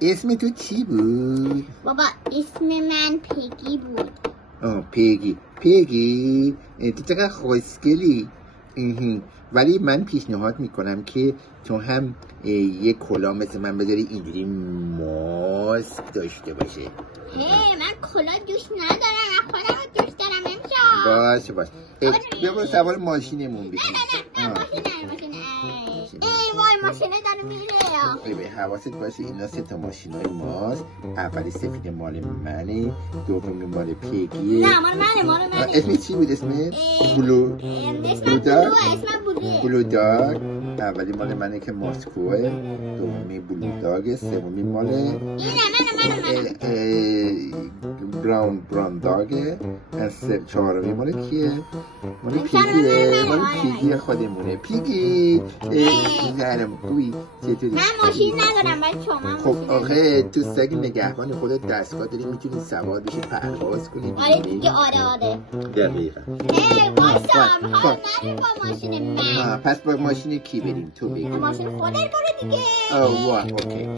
اسم تو چی بود؟ بابا اسم من پگی بود. پیگی تو چقدر خوشگلی. ولی من پیشنهاد میکنم که تو هم یه کلاه مثل من بذاری اینجوری ماسک داشته باشه. من کلاه دوست ندارم، من خودم رو دوست دارم. باشه بیا برو سوار ماشینمون بشین. وای ماشینه داره میره. حواست باشه اینا 3 ماشینای ماست. اولی سفید مال منه، دومی مال پیگیه. نه مال منه. اسم چی بود اسمت؟ بلو داگ. اولی مال منه که ماسکوه، دومی بلو داگ، سومی مال براون داگه، چهارمی مال کیه؟ مال پیگیه. مال پیگی خودمونه. پیگی زهرم خوبی چطوری؟ من ماشین ندارم بچه‌ها. خب آخه تو سگ نگهبان خودت دستگاه داری میتونی سوار بشی پرواز کنی. آره دیگه آره. دقیقا. واسه میخوام نریم با ماشین من. پس با ماشین کی بریم؟ تو بگو. ماشین خودت برو دیگه. اوکی.